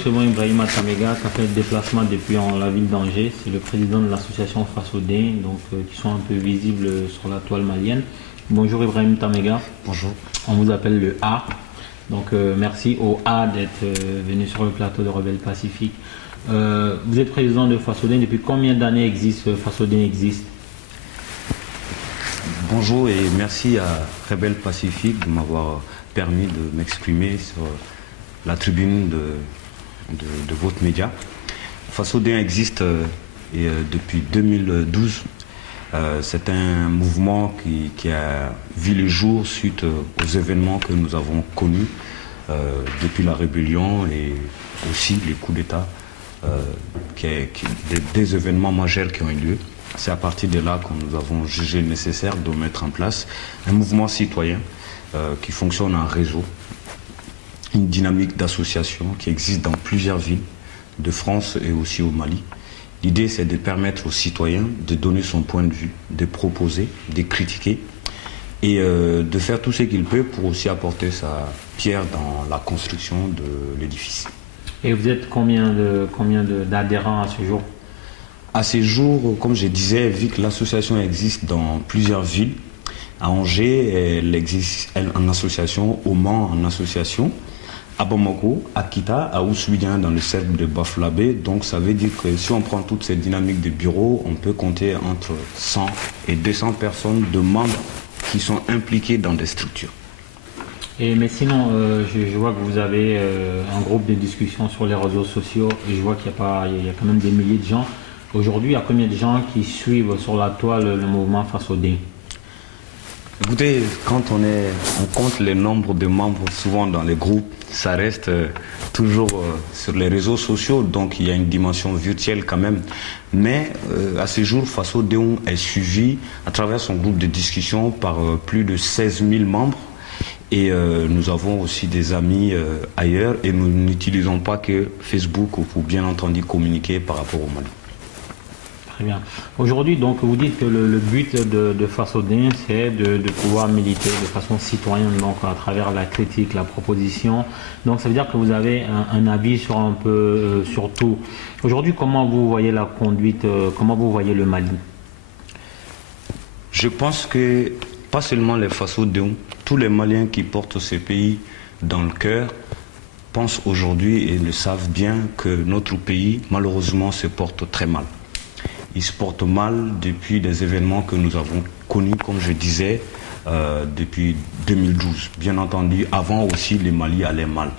recevons Ibrahima Tamega qui a fait le déplacement depuis la ville d'Angers. C'est le président de l'association Fasodin, qui sont un peu visibles sur la toile malienne. Bonjour Ibrahim Tamega. Bonjour. On vous appelle le A. Donc merci au A d'être venu sur le plateau de Rebelle Pacifique. Vous êtes président de Fasodin. Depuis combien d'années Fasodin existe? Bonjour et merci à Rebelle Pacifique de m'avoir permis de m'exprimer sur la tribune de votre média. Fasodin existe depuis 2012. C'est un mouvement qui a vu le jour suite aux événements que nous avons connus depuis la rébellion et aussi les coups d'État, des événements majeurs qui ont eu lieu. C'est à partir de là que nous avons jugé nécessaire de mettre en place un mouvement citoyen qui fonctionne en réseau, une dynamique d'association qui existe dans plusieurs villes de France et aussi au Mali. L'idée, c'est de permettre aux citoyens de donner son point de vue, de proposer, de critiquer et de faire tout ce qu'il peut pour aussi apporter sa pierre dans la construction de l'édifice. Et vous êtes combien d'adhérents à ce jour? À ce jour, comme je disais, vu que l'association existe dans plusieurs villes, à Angers, elle existe en association, au Mans en association, à Bamako, à Kita, à Oussouidian dans le cercle de Baflabé. Donc ça veut dire que si on prend toute cette dynamique de bureau, on peut compter entre 100 et 200 personnes de membres qui sont impliqués dans des structures. Mais sinon, je vois que vous avez un groupe de discussion sur les réseaux sociaux et je vois qu'il y a quand même des milliers de gens. Aujourd'hui, il y a combien de gens qui suivent sur la toile le mouvement Fasodin? Écoutez, quand on compte le nombre de membres souvent dans les groupes, ça reste toujours sur les réseaux sociaux, donc il y a une dimension virtuelle quand même. Mais à ce jour, Fasodin est suivi à travers son groupe de discussion par plus de 16 000 membres. Et nous avons aussi des amis ailleurs et nous n'utilisons pas que Facebook pour bien entendu communiquer par rapport au Mali. Très bien. Aujourd'hui, donc, vous dites que le but de Fasodin, c'est de pouvoir militer de façon citoyenne, donc à travers la critique, la proposition. Donc, ça veut dire que vous avez un avis sur un peu sur tout. Aujourd'hui, comment vous voyez la conduite, comment vous voyez le Mali? Je pense que pas seulement les Fasodins, tous les Maliens qui portent ce pays dans le cœur pensent aujourd'hui et le savent bien que notre pays, malheureusement, se porte très mal. Il se porte mal depuis des événements que nous avons connus, comme je disais, depuis 2012. Bien entendu, avant aussi, le Mali allait mal.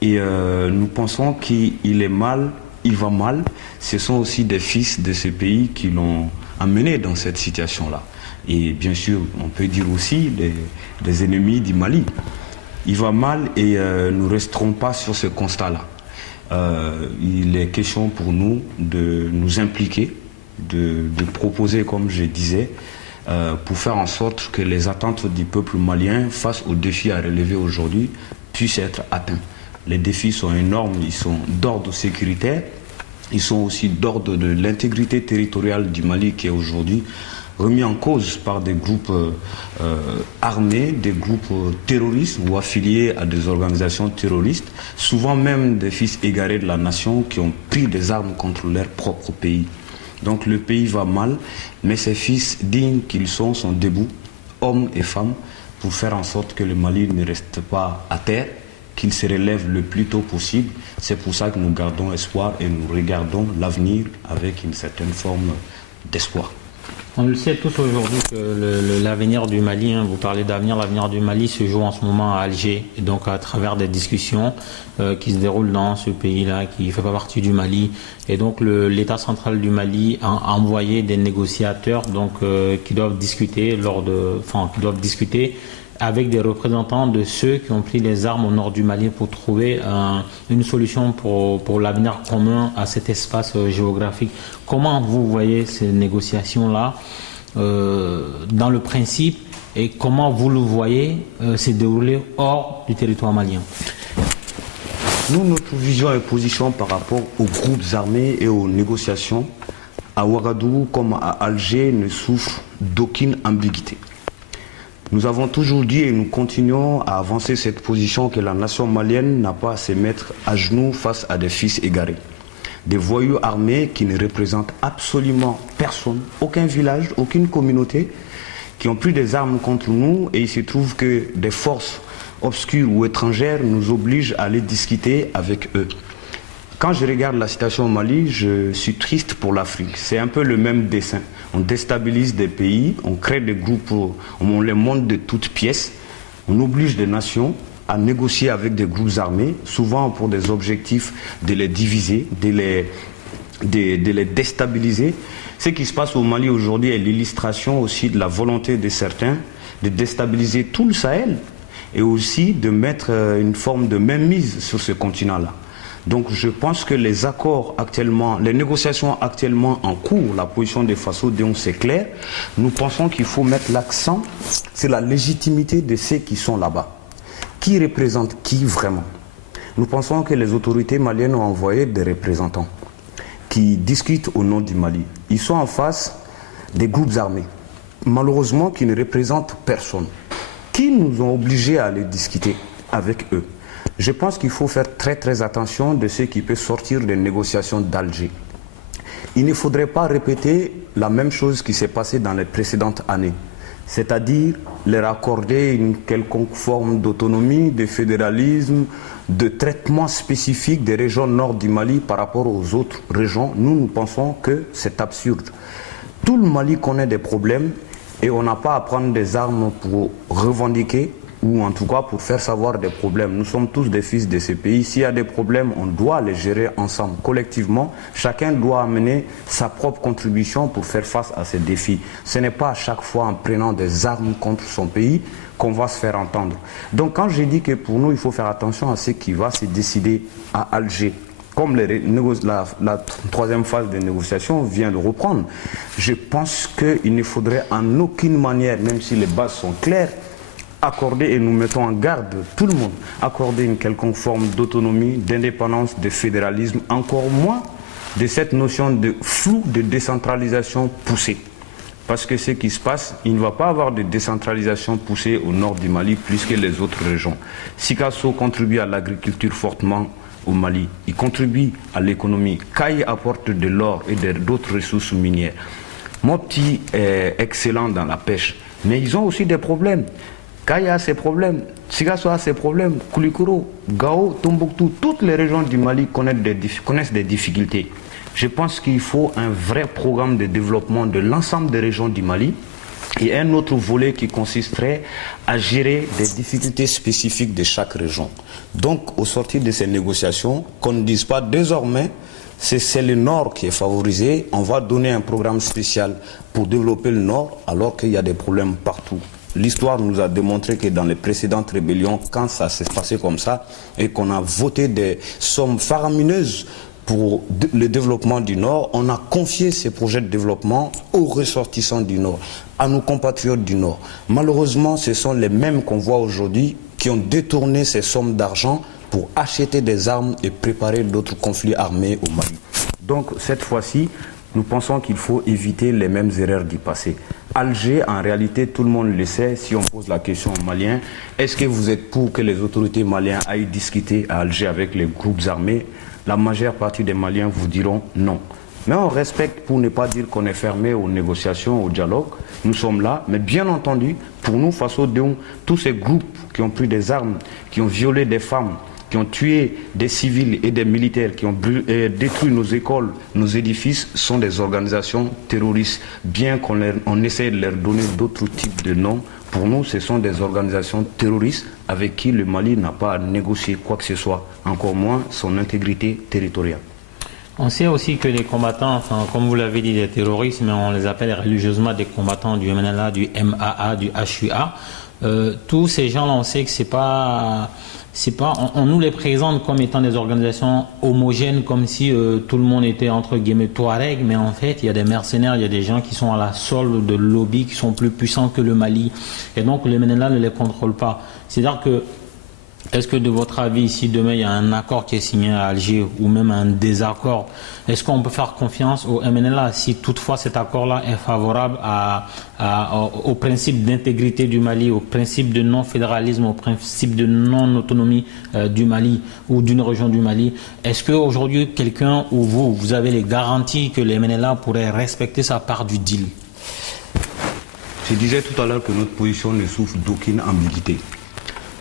Et nous pensons qu'il est mal, il va mal. Ce sont aussi des fils de ce pays qui l'ont amené dans cette situation-là. Et bien sûr, on peut dire aussi des ennemis du Mali. Il va mal et nous ne resterons pas sur ce constat-là. Il est question pour nous de nous impliquer, de proposer, comme je disais, pour faire en sorte que les attentes du peuple malien face aux défis à relever aujourd'hui puissent être atteints. Les défis sont énormes, ils sont d'ordre sécuritaire, ils sont aussi d'ordre de l'intégrité territoriale du Mali qui est aujourd'hui remis en cause par des groupes armés, des groupes terroristes ou affiliés à des organisations terroristes, souvent même des fils égarés de la nation qui ont pris des armes contre leur propre pays. Donc le pays va mal, mais ces fils dignes qu'ils sont debout, hommes et femmes, pour faire en sorte que le Mali ne reste pas à terre, qu'il se relève le plus tôt possible. C'est pour ça que nous gardons espoir et nous regardons l'avenir avec une certaine forme d'espoir. On le sait tous aujourd'hui que l'avenir du Mali, vous parlez d'avenir, l'avenir du Mali se joue en ce moment à Alger, et donc à travers des discussions qui se déroulent dans ce pays-là, qui ne fait pas partie du Mali. Et donc l'État central du Mali a envoyé des négociateurs qui doivent discuter avec des représentants de ceux qui ont pris les armes au nord du Mali pour trouver une solution pour l'avenir commun à cet espace géographique. Comment vous voyez ces négociations-là dans le principe et comment vous le voyez se dérouler hors du territoire malien? Nous, notre vision et position par rapport aux groupes armés et aux négociations à Ouagadougou comme à Alger ne souffre d'aucune ambiguïté. Nous avons toujours dit et nous continuons à avancer cette position que la nation malienne n'a pas à se mettre à genoux face à des fils égarés. Des voyous armés qui ne représentent absolument personne, aucun village, aucune communauté, qui ont pris des armes contre nous, et il se trouve que des forces obscures ou étrangères nous obligent à aller discuter avec eux. Quand je regarde la situation au Mali, je suis triste pour l'Afrique. C'est un peu le même dessin. On déstabilise des pays, on crée des groupes, on les monte de toutes pièces, on oblige des nations à négocier avec des groupes armés, souvent pour des objectifs de les diviser, de les déstabiliser. Ce qui se passe au Mali aujourd'hui est l'illustration aussi de la volonté de certains de déstabiliser tout le Sahel et aussi de mettre une forme de mainmise sur ce continent-là. Donc je pense que les accords actuellement, les négociations actuellement en cours, la position de Faso Déon c'est clair, nous pensons qu'il faut mettre l'accent sur la légitimité de ceux qui sont là-bas. Qui représente qui vraiment? Nous pensons que les autorités maliennes ont envoyé des représentants qui discutent au nom du Mali. Ils sont en face des groupes armés, malheureusement qui ne représentent personne. Qui nous ont obligés à aller discuter avec eux? Je pense qu'il faut faire très très attention de ce qui peut sortir des négociations d'Alger. Il ne faudrait pas répéter la même chose qui s'est passée dans les précédentes années, c'est-à-dire leur accorder une quelconque forme d'autonomie, de fédéralisme, de traitement spécifique des régions nord du Mali par rapport aux autres régions. Nous pensons que c'est absurde. Tout le Mali connaît des problèmes et on n'a pas à prendre des armes pour revendiquer ou en tout cas pour faire savoir des problèmes. Nous sommes tous des fils de ce pays. S'il y a des problèmes, on doit les gérer ensemble, collectivement. Chacun doit amener sa propre contribution pour faire face à ces défis. Ce n'est pas à chaque fois en prenant des armes contre son pays qu'on va se faire entendre. Donc quand je dis que pour nous, il faut faire attention à ce qui va se décider à Alger, comme la troisième phase des négociations vient de reprendre, je pense qu'il ne faudrait en aucune manière, même si les bases sont claires, accorder, et nous mettons en garde tout le monde, accorder une quelconque forme d'autonomie, d'indépendance, de fédéralisme, encore moins de cette notion de flou de décentralisation poussée. Parce que ce qui se passe, il ne va pas avoir de décentralisation poussée au nord du Mali plus que les autres régions. Sikasso contribue à l'agriculture fortement au Mali, il contribue à l'économie. Kaye apporte de l'or et d'autres ressources minières. Mopti est excellent dans la pêche, mais ils ont aussi des problèmes. Kaye a ses problèmes, Sikasso a ses problèmes, Koulikoro, Gao, Tombouctou, toutes les régions du Mali connaissent des difficultés. Je pense qu'il faut un vrai programme de développement de l'ensemble des régions du Mali et un autre volet qui consisterait à gérer des difficultés spécifiques de chaque région. Donc, au sortir de ces négociations, qu'on ne dise pas désormais c'est le Nord qui est favorisé, on va donner un programme spécial pour développer le Nord alors qu'il y a des problèmes partout. L'histoire nous a démontré que dans les précédentes rébellions, quand ça s'est passé comme ça et qu'on a voté des sommes faramineuses pour le développement du Nord, on a confié ces projets de développement aux ressortissants du Nord, à nos compatriotes du Nord. Malheureusement, ce sont les mêmes qu'on voit aujourd'hui qui ont détourné ces sommes d'argent pour acheter des armes et préparer d'autres conflits armés au Mali. Donc cette fois-ci, nous pensons qu'il faut éviter les mêmes erreurs du passé. Alger, en réalité, tout le monde le sait, si on pose la question aux Maliens, est-ce que vous êtes pour que les autorités maliennes aillent discuter à Alger avec les groupes armés? La majeure partie des Maliens vous diront non. Mais on respecte, pour ne pas dire qu'on est fermé aux négociations, au dialogue. Nous sommes là, mais bien entendu, pour nous, face aux deux, tous ces groupes qui ont pris des armes, qui ont violé des femmes, qui ont tué des civils et des militaires, qui ont détruit nos écoles, nos édifices, sont des organisations terroristes. Bien qu'on essaie de leur donner d'autres types de noms, pour nous, ce sont des organisations terroristes avec qui le Mali n'a pas à négocier quoi que ce soit, encore moins son intégrité territoriale. On sait aussi que les combattants, enfin, comme vous l'avez dit, des terroristes, mais on les appelle religieusement des combattants du MNLA, du MAA, du HUA. Tous ces gens-là, on sait que on nous les présente comme étant des organisations homogènes, comme si tout le monde était entre guillemets Touareg, mais en fait il y a des mercenaires, il y a des gens qui sont à la solde de lobbies qui sont plus puissants que le Mali, et donc le MNLA ne les contrôle pas. C'est-à-dire que Est-ce que de votre avis, si demain il y a un accord qui est signé à Alger ou même un désaccord, est-ce qu'on peut faire confiance au MNLA si toutefois cet accord-là est favorable au principe d'intégrité du Mali, au principe de non-fédéralisme, au principe de non-autonomie du Mali ou d'une région du Mali? Est-ce qu'aujourd'hui, quelqu'un ou vous avez les garanties que le MNLA pourrait respecter sa part du deal? Je disais tout à l'heure que notre position ne souffre d'aucune ambiguïté.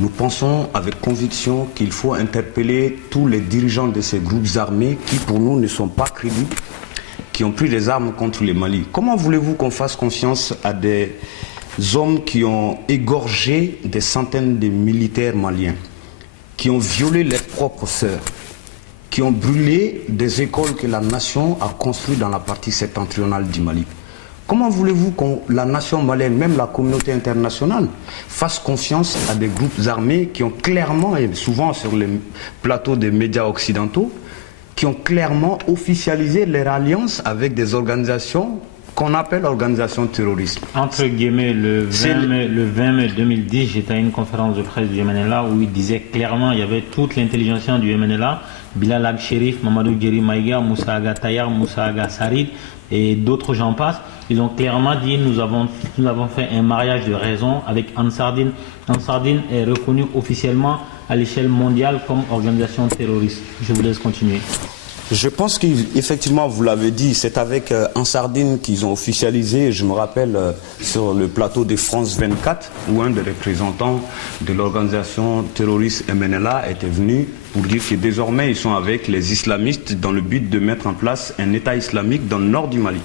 Nous pensons avec conviction qu'il faut interpeller tous les dirigeants de ces groupes armés qui, pour nous, ne sont pas crédibles, qui ont pris les armes contre le Mali. Comment voulez-vous qu'on fasse confiance à des hommes qui ont égorgé des centaines de militaires maliens, qui ont violé leurs propres sœurs, qui ont brûlé des écoles que la nation a construites dans la partie septentrionale du Mali? Comment voulez-vous que la nation malienne, même la communauté internationale, fasse confiance à des groupes armés qui ont clairement, et souvent sur les plateaux des médias occidentaux, qui ont clairement officialisé leur alliance avec des organisations qu'on appelle organisations terroristes? Entre guillemets, le 20 mai 2010, j'étais à une conférence de presse du MNLA où il disait clairement il y avait toute l'intelligence du MNLA, Bilal Ag-Sherif, Mamadou Djeri Maïga, Moussa Aga Tayar, Moussa Aga Sarid et d'autres j'en passe. Ils ont clairement dit nous avons fait un mariage de raison avec Ansardine. Ansardine est reconnue officiellement à l'échelle mondiale comme organisation terroriste. Je vous laisse continuer. Je pense qu'effectivement, vous l'avez dit, c'est avec Ansardine qu'ils ont officialisé. Je me rappelle sur le plateau de France 24, où un des représentants de l'organisation terroriste MNLA était venu pour dire que désormais ils sont avec les islamistes dans le but de mettre en place un État islamique dans le nord du Mali.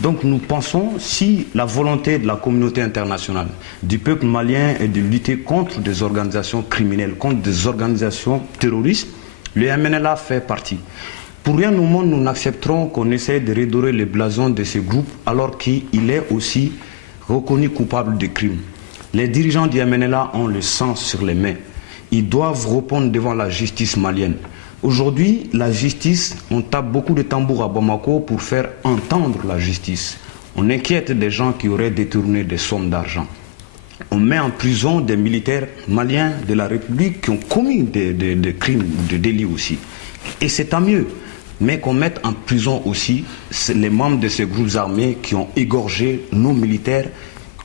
Donc nous pensons, si la volonté de la communauté internationale, du peuple malien est de lutter contre des organisations criminelles, contre des organisations terroristes, le MNLA fait partie. Pour rien au monde, nous n'accepterons qu'on essaie de redorer les blasons de ce groupe alors qu'il est aussi reconnu coupable de crimes. Les dirigeants du MNLA ont le sang sur les mains. Ils doivent répondre devant la justice malienne. Aujourd'hui, la justice, on tape beaucoup de tambours à Bamako pour faire entendre la justice. On inquiète des gens qui auraient détourné des sommes d'argent. On met en prison des militaires maliens de la République qui ont commis des crimes ou des délits aussi. Et c'est tant mieux. Mais qu'on mette en prison aussi les membres de ces groupes armés qui ont égorgé nos militaires,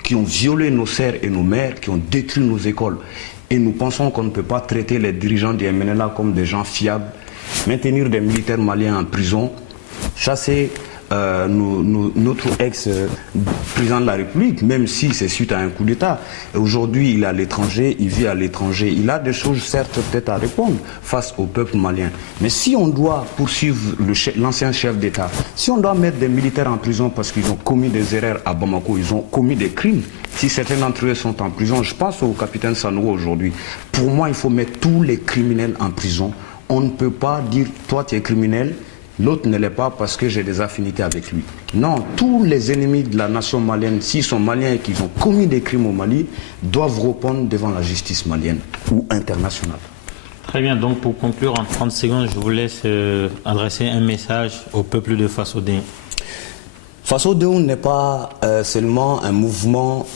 qui ont violé nos sœurs et nos mères, qui ont détruit nos écoles. Et nous pensons qu'on ne peut pas traiter les dirigeants du MNLA comme des gens fiables, maintenir des militaires maliens en prison, chasser notre ex-président de la République, même si c'est suite à un coup d'État. Aujourd'hui, il est à l'étranger, il vit à l'étranger. Il a des choses, certes, peut-être à répondre face au peuple malien. Mais si on doit poursuivre l'ancien chef d'État, si on doit mettre des militaires en prison parce qu'ils ont commis des erreurs à Bamako, ils ont commis des crimes, si certains d'entre eux sont en prison, je pense au capitaine Sanogo aujourd'hui, pour moi, il faut mettre tous les criminels en prison. On ne peut pas dire, toi, tu es criminel, l'autre ne l'est pas parce que j'ai des affinités avec lui. Non, tous les ennemis de la nation malienne, s'ils sont maliens et qu'ils ont commis des crimes au Mali, doivent répondre devant la justice malienne ou internationale. Très bien, donc pour conclure en 30 secondes, je vous laisse adresser un message au peuple de Fasso-Déon. Fasso-Déon n'est pas seulement un mouvement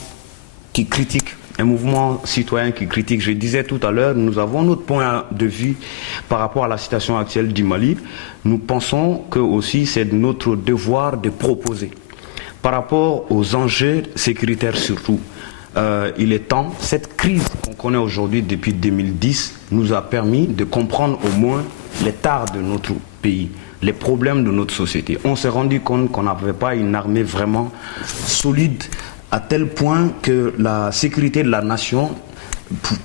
qui critique, un mouvement citoyen qui critique. Je disais tout à l'heure, nous avons notre point de vue par rapport à la situation actuelle du Mali. Nous pensons que aussi c'est notre devoir de proposer. Par rapport aux enjeux sécuritaires surtout, il est temps, cette crise qu'on connaît aujourd'hui depuis 2010 nous a permis de comprendre au moins les tares de notre pays, les problèmes de notre société. On s'est rendu compte qu'on n'avait pas une armée vraiment solide à tel point que la sécurité de la nation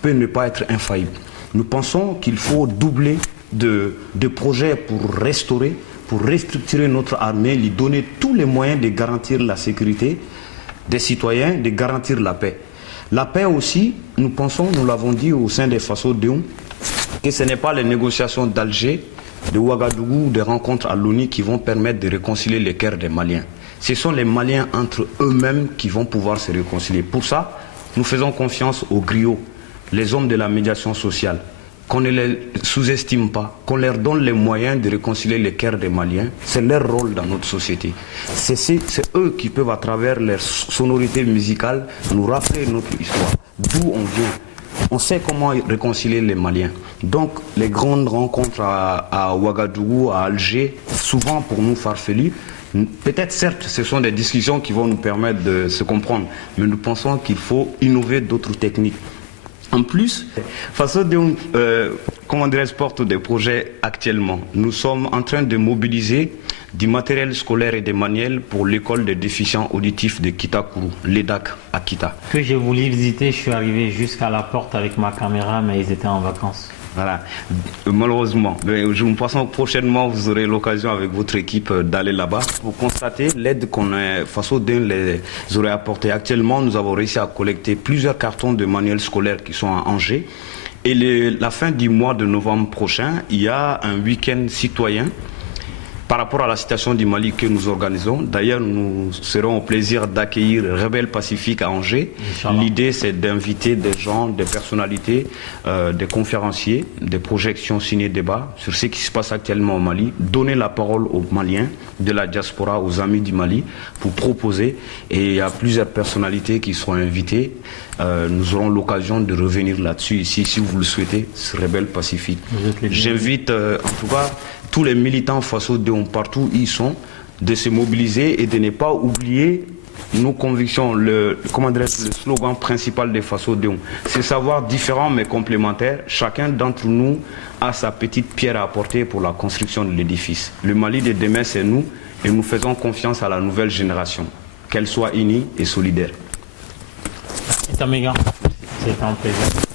peut ne pas être infaillible. Nous pensons qu'il faut doubler de projets pour restaurer, pour restructurer notre armée, lui donner tous les moyens de garantir la sécurité des citoyens, de garantir la paix. La paix aussi, nous pensons, nous l'avons dit au sein des Fasso-Déon, que ce n'est pas les négociations d'Alger, de Ouagadougou, des rencontres à l'ONU qui vont permettre de réconcilier les cœurs des Maliens. Ce sont les Maliens entre eux-mêmes qui vont pouvoir se réconcilier. Pour ça, nous faisons confiance aux griots, les hommes de la médiation sociale, qu'on ne les sous-estime pas, qu'on leur donne les moyens de réconcilier les cœurs des Maliens. C'est leur rôle dans notre société. C'est eux qui peuvent, à travers leur sonorité musicale, nous rappeler notre histoire, d'où on vient. On sait comment réconcilier les Maliens. Donc, les grandes rencontres à Ouagadougou, à Alger, souvent pour nous farfelus, peut-être certes, ce sont des discussions qui vont nous permettre de se comprendre, mais nous pensons qu'il faut innover d'autres techniques. En plus, Faso Deum, comment dirais-je, porte des projets actuellement. Nous sommes en train de mobiliser du matériel scolaire et des manuels pour l'école des déficients auditifs de Kitakuru, l'EDAC à Kita. Que j'ai voulu visiter, je suis arrivé jusqu'à la porte avec ma caméra, mais ils étaétaient en vacances. Voilà, malheureusement. Mais je me pense que prochainement, vous aurez l'occasion avec votre équipe d'aller là-bas pour constater l'aide qu'on a, Faso Deum les aurait apporté. Actuellement, nous avons réussi à collecter plusieurs cartons de manuels scolaires qui sont à Angers. Et la fin du mois de novembre prochain, il y a un week-end citoyen par rapport à la situation du Mali que nous organisons. D'ailleurs, nous serons au plaisir d'accueillir Rebelle Pacifique à Angers. L'idée, c'est d'inviter des gens, des personnalités, des conférenciers, des projections ciné-débats sur ce qui se passe actuellement au Mali, donner la parole aux Maliens de la diaspora, aux amis du Mali, pour proposer. Et il y a plusieurs personnalités qui seront invitées. Nous aurons l'occasion de revenir là-dessus ici, si vous le souhaitez, sur Rebelle Pacifique. J'invite en tout cas tous les militants Faso Deum partout où ils sont, de se mobiliser et de ne pas oublier nos convictions. Le slogan principal de Faso Deum, c'est savoir différent mais complémentaire. Chacun d'entre nous a sa petite pierre à apporter pour la construction de l'édifice. Le Mali de demain, c'est nous, et nous faisons confiance à la nouvelle génération, qu'elle soit unie et solidaire. Merci Tamega, c'est un plaisir.